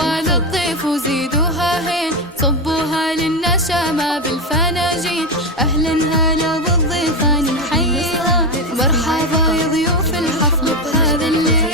القهوة للضيف وزيدوها هين، صبوها للنشامة بالفناجين. أهلا هلا بالضيفان نحييها، مرحبا يا ضيوف الحفل بهذا الليل.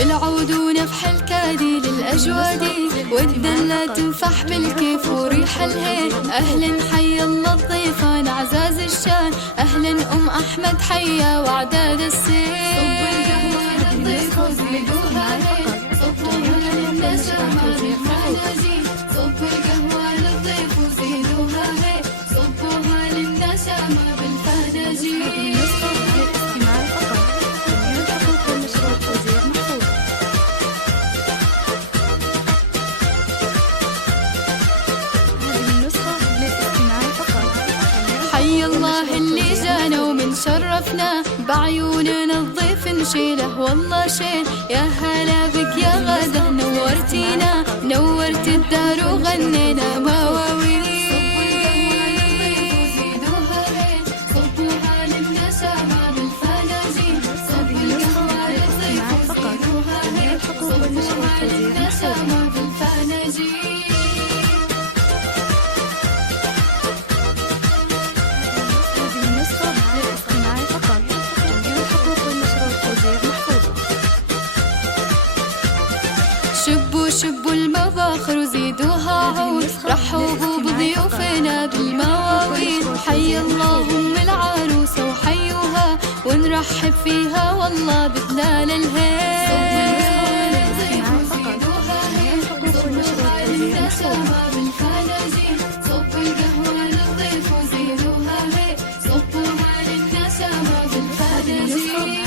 العود ونفح الكادي للأجوادي، والدلة تنفح بالكيف وريح الهيل. أهلا حي الله الضيفان عزاز الشان، أهلا أم أحمد حيا وعداد السيل. صبوا القهوة للضيف وزيدوها هين، صبوها للنشامة بالفناجين. صبوا القهوة للضيف وزيدوها هين، صبوها للنشامة بالفناجين. حي الله اللي جانا ومن شرفنا، بعيوننا الضيف نشيله والله شين. يا هلا بك يا غدا نورتينا، نورت الدار وغنينا مواويل. صبوها هين، صبوها للنشامة بالفناجين. صبوا القهوة للضيف وزيدوها هين، صبوها للنشامة بالفناجين. شبوا المباخر وزيدوها عود، رحبوا بضيوفنا بالمواويل. حي الله أم العروسة وحيوها، ونرحب فيها والله بدلال الهيل. صبوها للنشامة بالفناجين، صبوا القهوة للضيف وزيدوها هين، صبوها للنشامة بالفناجين.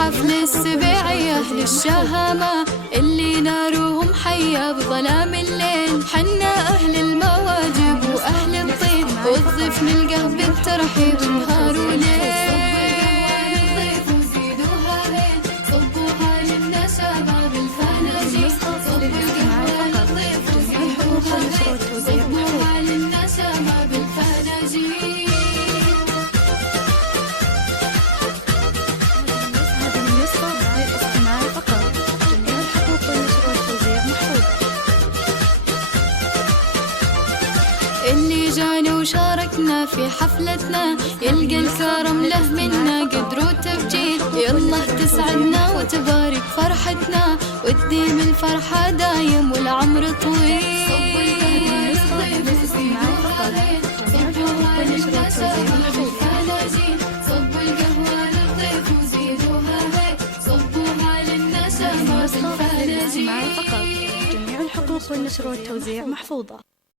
حفل السبيعي أهل الشهامة، اللي نارهم حيا بظلام الليل. حنا أهل المواجب وأهل الطيب، والضيف نلقاه بالترحيب نهار وليل. وزيدوها هين، صبوها للنشامة بالفناجين. صبوا القهوة للضيف وزيدوها هين، صبوها للنشامة بالفناجين. اللي جانا وشاركنا في حفلتنا، يلقى الكرم له منا قدر وتبجيل. يلا تسعدنا وتبارك فرحتنا، وتديم الفرحة دايم والعمر طويل. صبوا القهوة للضيف وزيدوها هين، صبوها للنشامة بالفناجين. صبوا القهوة للضيف وزيدوها هين، صبوها للنشامة بالفناجين. جميع الحقوق والنشر والتوزيع محفوظة.